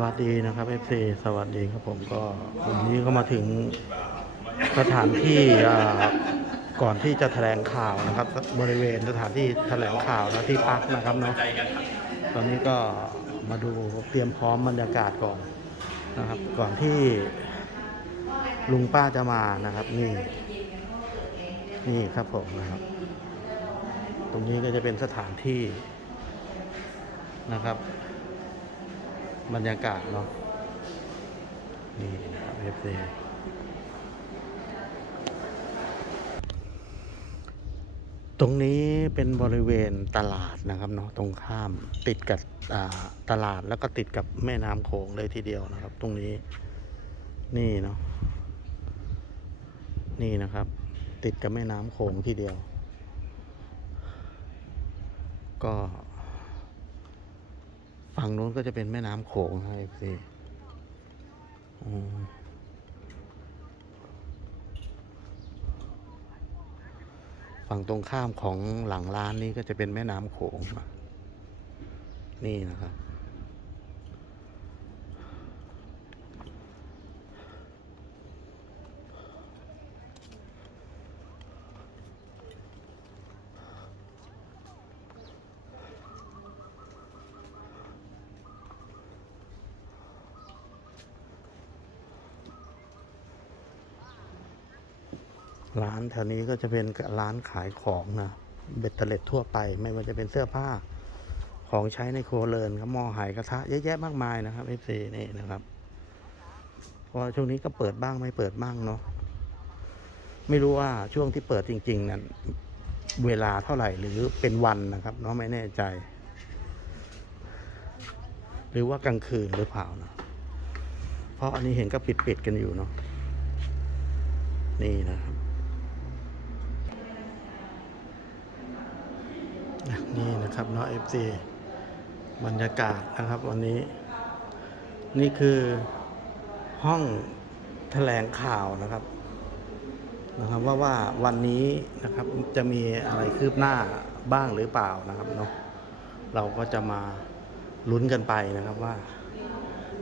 วัสดีนะครับ FC สวัสดีครับผมก็วันนี้ก็มาถึงสถานที่ก่อนที่จะแถลงข่าวนะครับ บริเวณสถานที่แถลงข่าวนะที่พักนะครับเนาะตอนนี้ก็มาดูเตรียมพร้อมบรรยากาศก่อนนะครับ ก่อนที่ลุงป้าจะมานะครับ นี่ นี่ครับผมนะครับ ตรงนี้ก็จะเป็นสถานที่นะครับ บรรยากาศเนาะนี่นะครับเอฟซีตรงนี้เป็นบริเวณตลาดนะครับเนาะตรงข้ามติดกับตลาดแล้วก็ติดกับแม่น้ำโขงเลยทีเดียวนะครับ ตรงนี้นี่เนาะนี่นะครับ ติดกับแม่น้ำโขงทีเดียว ก็ ฝั่งนู้นก็จะเป็นแม่น้ำโขงนะเอฟซีฝั่งตรงข้ามของหลังร้านนี้ก็จะเป็นแม่น้ำโขงนะนี่นะครับ ร้านแถวนี้ก็จะเป็นร้านขายของนะเบ็ดเตล็ดทั่วไป ไม่ว่าจะเป็นเสื้อผ้าของใช้ในครัวเรือนครับหม้อหายกระทะเยอะแยะมากมายนะครับเอฟซีนี่นะครับเพราะช่วงนี้ก็เปิดบ้างไม่เปิดบ้างเนาะไม่รู้ว่าช่วงที่เปิดจริง ๆ นั้น เวลาเท่าไหร่หรือเป็นวันนะครับเนาะไม่แน่ใจ หรือว่ากลางคืนหรือเปล่านะเพราะอันนี้เห็นก็ปิดๆกันอยู่เนาะนี่นะครับ อะ นี่นะครับเนาะ FC บรรยากาศนะครับวันนี้ นี่คือห้องแถลงข่าวนะครับนะครับว่าว่าวันนี้นะครับจะมีอะไรคืบหน้าบ้างหรือเปล่านะครับเนาะเราก็จะมาลุ้นกันไปนะครับว่า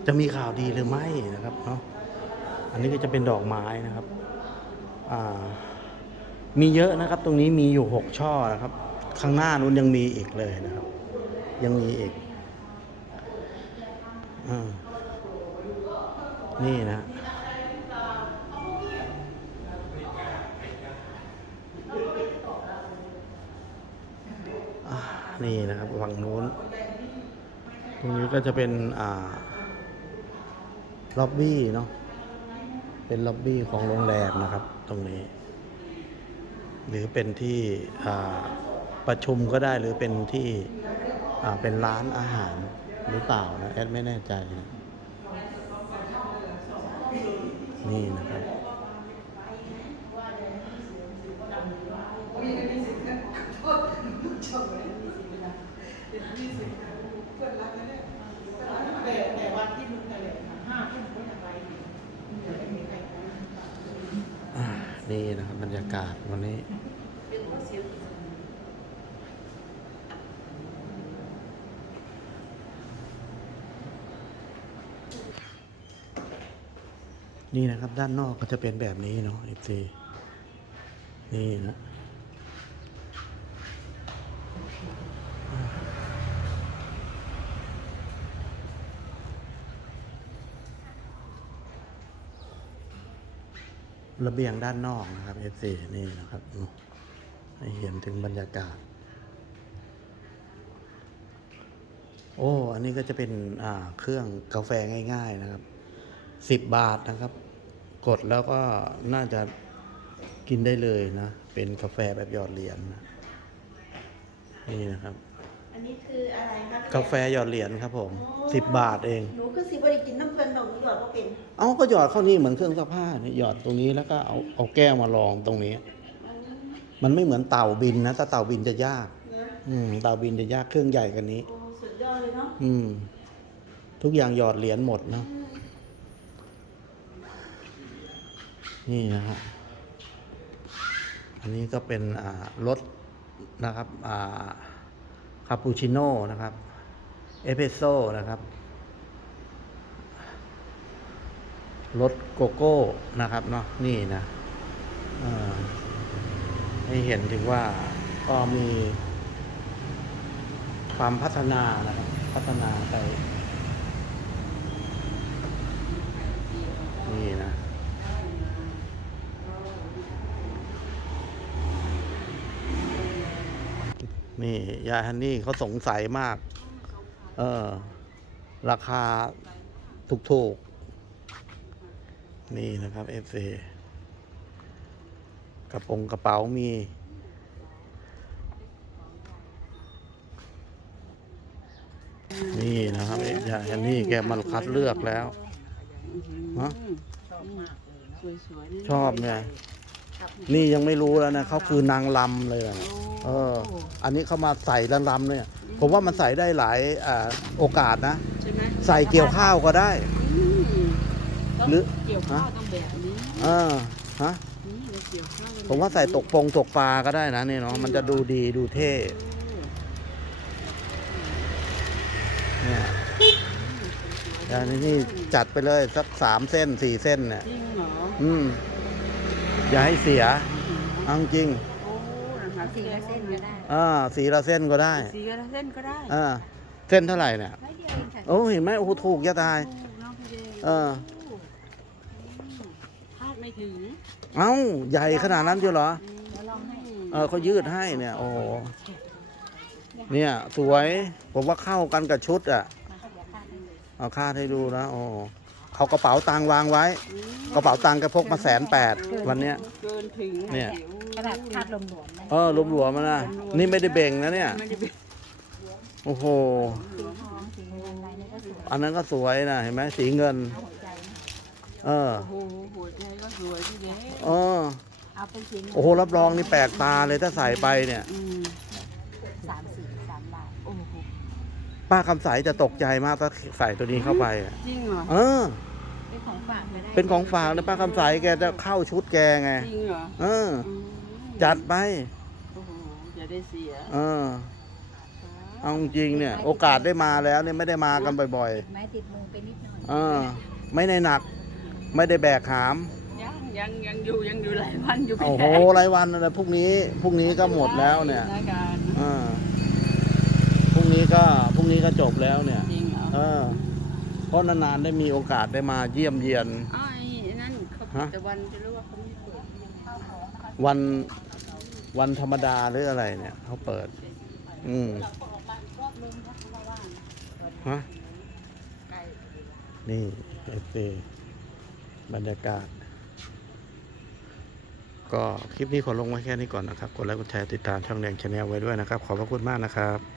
จะมีข่าวดีหรือไม่นะครับเนาะอันนี้ก็จะเป็นดอกไม้นะครับ อ่า มีเยอะนะครับ ตรงนี้มีอยู่หกช่อนะครับ ข้างหน้านู้นยังมีอีกเลยนะครับ ยังมีอีกอนี่นะ นี่นะครับฝั่งนู้น ตรงนี้ก็จะเป็นอ่าล็อบบี้เนาะ เป็นล็อบบี้ของโรงแรมนะครับ ตรงนี้ หรือเป็นที่อ่า ประชุมก็ได้หรือเป็นที่เป็นร้านอาหารหรือเปล่านะแอดไม่แน่ใจนะนี่นะครับแต่วันที่มึงแถลงมาห้าทุ่อะไรนี่นี่นะครับบรรยากาศวันนี้ นี่นะครับด้านนอกก็จะเป็นแบบนี้เนาะ FC นี่นะระเบียงด้านนอกนะครับ FC นี่นะครับเนอะให้เห็นถึงบรรยากาศ โอ้ อันนี้ก็จะเป็นอ่าเครื่องกาแฟง่าย ๆนะครับ สิบบาทนะครับ กดแล้วก็น่าจะกินได้เลยนะ เป็นกาแฟแบบหยอดเหรียญนะนี่นะครับ อันนี้คืออะไรครับกาแฟหยอดเหรียญครับผมสิบบาทเอง หนูคือสิบริกินน้ำเพลินดอกหนูหยอดก็เป็น เอาก็หยอดเข้านี่เหมือนเครื่องซักผ้านี่หยอดตรงนี้แล้วก็เอาเอาแก้วมารองตรงนี้ มันไม่เหมือนเต่าบินนะถ้าเต่าบินจะยากนะอืมเต่าบินจะยากเครื่องใหญ่กันนี้โอ้สุดยอดเลยเนาะ อืม ทุกอย่างหยอดเหรียญหมดเนอะ นี่นะฮะ อันนี้ก็เป็นรสนะครับคาปูชิโน่นะครับ เอสเปรสโซ่นะครับรถโกโก้นะครับเนาะนี่นะให้เห็นถึงว่าก็มีความพัฒนานะครับ พัฒนาไป นี่นะ นี่ยายฮันนี่เขาสงสัยมาก เออ ราคาถูกๆนี่นะครับเอฟซีกระโปรงกระเป๋ามี นี่นะครับเอ๊ะยายฮันนี่แกมาคัดเลือกแล้วฮะสวยๆนี่ชอบไง นี่ยังไม่รู้แล้วนะเขาคือนางลำเลยนะเออ อันนี้เขามาใส่ละลำเนี่ย ผมว่ามันใส่ได้หลายอ่าโอกาสนะ ใช่ไหมใส่เกี่ยวข้าวก็ได้ อืมต้องหรือ เกี่ยวข้าวต้องแบบนี้เออฮะนี่เราเกี่ยวข้าวกันผมว่าใส่ตกปงตกปลาก็ได้นะนี่เนาะมันจะดูดีดูเท่เนี่ยยายนี่จัดไปเลยสักสามเส้นสี่เส้นเนี่ย จริงเหรออืม อย่าให้เสียเอาจริงโอ้นะคะสีละเส้นก็ได้อ่าสีละเส้นก็ได้สีละเส้นก็ได้อ่าเส้นเท่าไหร่เนี่ยไม่เดียวเองค่ะโอ้เห็นไหมโอ้โหถูกยะตายน้องพี่เดงเออคาดไม่ถึงเอ้าใหญ่ขนาดนั้นเชียวเหรอเดี๋ยวลองให้เออเขายืดให้เนี่ยโอ้โหเนี่ยสวยผมว่าเข้ากันกับชุดอะมาขยับข้างหนึงเอาคาดให้ดูนะโอ้ เขากระเป๋าตังค์วางไว้ กระเป๋าตังค์แกพกมาแสนแปดวันเนี้ย เกินถึงเนี่ยกระดาษคาดลมหลวมนะเออรวมๆมานะนี่ไม่ได้เบ่งนะเนี่ย ไม่ได้เป็นโอ้โห สีทองสีเงินอะไรนี่ก็สวยอันนั้นก็สวยนะเห็นไหมสีเงิน เอาหัวใจนะเออ โอ้โหหัวใจก็สวยพี่เดงเออ เอาเป็นสีเงินโอ้โหรับรองนี่แปลกตาเลยถ้าใส่ไปเนี่ย อืม สามสีสามบาท โอ้โห ป้าคำใสจะตกใจมากถ้าใส่ตัวนี้เข้าไปอะจริงเหรอ เออ เป็นของฝากไปได้เป็นของฝากนะป้าคำใสแกจะเข้าชุดแกไง จริงเหรอเออ อืมจัดไป โอ้โหจะได้เสียเออ เอาจริงๆเนี่ย โอกาสได้มาแล้วเนี่ยไม่ได้มากันบ่อยติดไม้ติดมือไปนิดหน่อย ๆ เออ ไม่ได้หนัก ไม่ได้แบกหาม ยังยังยังอยู่ยังอยู่หลายวันอยู่พี่โอ้โหแดงรายวันอะไรพรุ่งนี้พรุ่งนี้ก็หมดแล้วเนี่ยรายการเออพรุ่งนี้ก็พรุ่งนี้ก็จบ แล้วเนี่ยจริงเหรอเออเพราะนานๆได้มีโอกาสได้มาเยี่ยมเยียนอ้าวไอ้นั่นเขาฮะ แต่วันจะรู้ว่าเขาไม่เปิดวันวันธรรมดาหรืออะไรเนี่ยเขาเปิด อืมฮะนี่เอฟซีบรรยากาศ ก็คลิปนี้ขอลงไว้แค่นี้ก่อนนะครับ กดไลค์กดแชร์ติดตามช่องแดงชาแนลไว้ด้วยนะครับ ขอบพระคุณมากนะครับ